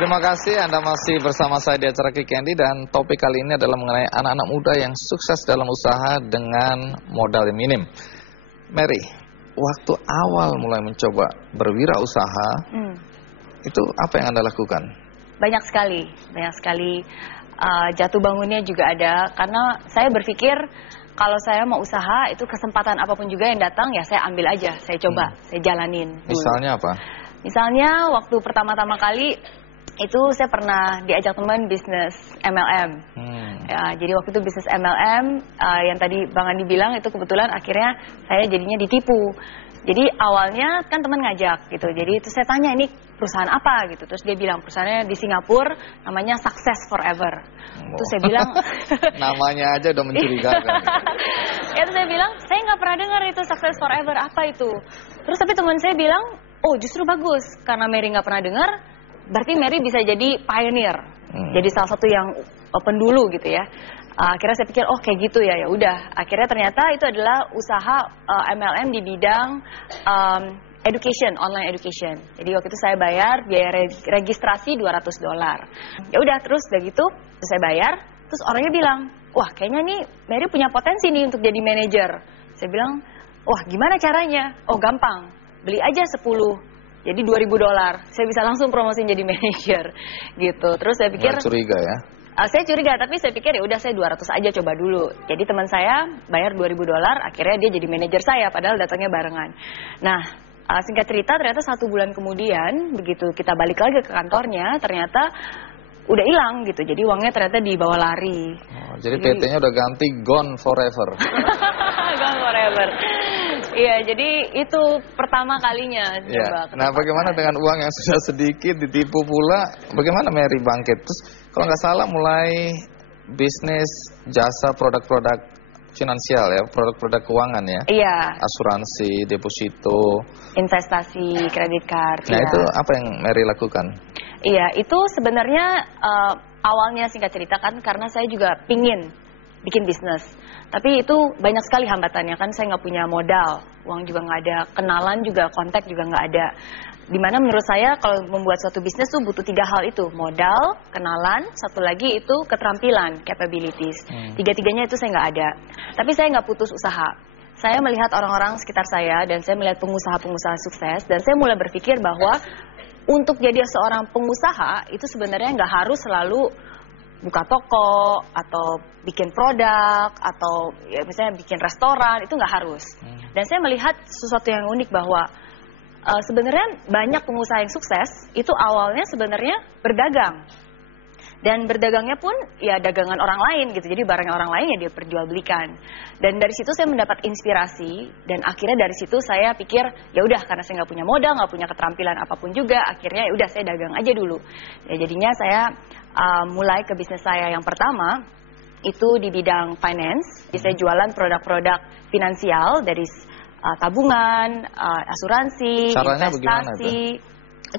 Terima kasih Anda masih bersama saya di acara Kick Candy dan topik kali ini adalah mengenai anak-anak muda yang sukses dalam usaha dengan modal yang minim. Mary, waktu awal mulai mencoba berwirausaha, itu apa yang Anda lakukan? Banyak sekali. Jatuh bangunnya juga ada, karena saya berpikir kalau saya mau usaha itu kesempatan apapun juga yang datang ya saya ambil aja, saya coba, saya jalanin dulu. Misalnya apa? Misalnya waktu pertama-tama kali itu saya pernah diajak teman bisnis MLM. Ya, jadi waktu itu bisnis MLM yang tadi Bang Andi bilang itu kebetulan akhirnya saya jadinya ditipu. Jadi awalnya kan teman ngajak gitu, jadi itu saya tanya ini perusahaan apa gitu, terus dia bilang perusahaannya di Singapura namanya Success Forever. Terus saya bilang namanya aja udah mencurigakan. Ya terus saya bilang saya nggak pernah dengar itu Success Forever, apa itu? Terus tapi teman saya bilang oh justru bagus karena Mary nggak pernah dengar, berarti Mary bisa jadi pioneer, jadi salah satu yang open dulu gitu ya. Akhirnya saya pikir oh kayak gitu ya, ya udah. Akhirnya ternyata itu adalah usaha MLM di bidang education, online education. Jadi waktu itu saya bayar biaya registrasi $200. Ya udah terus udah gitu saya bayar, terus orangnya bilang, wah kayaknya nih Mary punya potensi nih untuk jadi manajer. Saya bilang, wah gimana caranya? Oh gampang, beli aja 10. Jadi $2.000, saya bisa langsung promosiin jadi manajer, gitu. Terus saya pikir, curiga ya? Saya curiga, tapi saya pikir ya udah saya 200 aja coba dulu. Jadi teman saya bayar $2.000, akhirnya dia jadi manajer saya, padahal datangnya barengan. Nah, singkat cerita ternyata 1 bulan kemudian, begitu kita balik lagi ke kantornya, ternyata udah hilang gitu. Jadi uangnya ternyata dibawa lari. Oh, jadi PT-nya udah ganti Gone Forever. Gone Forever. Iya, jadi itu pertama kalinya coba. Nah, bagaimana dengan uang yang sudah sedikit ditipu pula? Bagaimana Mary bangkit? Terus kalau nggak salah mulai bisnis jasa produk-produk finansial ya, produk-produk keuangan ya? Iya. Asuransi, deposito, investasi, kredit card. Nah ya. itu apa yang Mary lakukan? Iya, itu sebenarnya awalnya singkat cerita kan karena saya juga pingin bikin bisnis. Tapi itu banyak sekali hambatannya kan, saya nggak punya modal, uang juga nggak ada, kenalan juga, kontak juga nggak ada. Dimana menurut saya kalau membuat suatu bisnis tuh butuh 3 hal itu, modal, kenalan, satu lagi itu keterampilan, capabilities. Tiga-tiganya itu saya nggak ada. Tapi saya nggak putus usaha. Saya melihat orang-orang sekitar saya dan saya melihat pengusaha-pengusaha sukses dan saya mulai berpikir bahwa untuk jadi seorang pengusaha itu sebenarnya nggak harus selalu buka toko atau bikin produk atau ya misalnya bikin restoran, itu nggak harus. Dan saya melihat sesuatu yang unik bahwa sebenarnya banyak pengusaha yang sukses itu awalnya sebenarnya berdagang. Dan berdagangnya pun ya dagangan orang lain gitu, jadi barangnya orang lain ya dia perjualbelikan. Dan dari situ saya mendapat inspirasi dan akhirnya dari situ saya pikir ya udah karena saya nggak punya modal, nggak punya keterampilan apapun juga, akhirnya ya udah saya dagang aja dulu. Ya jadinya saya mulai ke bisnis saya yang pertama itu di bidang finance. Jadi saya jualan produk-produk finansial dari tabungan, asuransi, caranya investasi.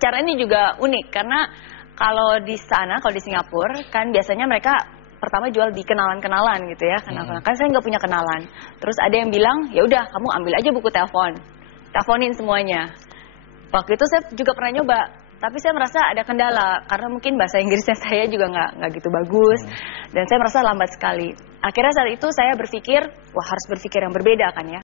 Cara ini juga unik karena kalau di sana, kalau di Singapura kan biasanya mereka pertama jual di kenalan-kenalan gitu ya, kenalan. Kan saya nggak punya kenalan. Terus ada yang bilang, ya udah kamu ambil aja buku telepon, teleponin semuanya. Waktu itu saya juga pernah nyoba, tapi saya merasa ada kendala karena mungkin bahasa Inggrisnya saya juga nggak gitu bagus dan saya merasa lambat sekali. Akhirnya saat itu saya berpikir, wah harus berpikir yang berbeda kan ya.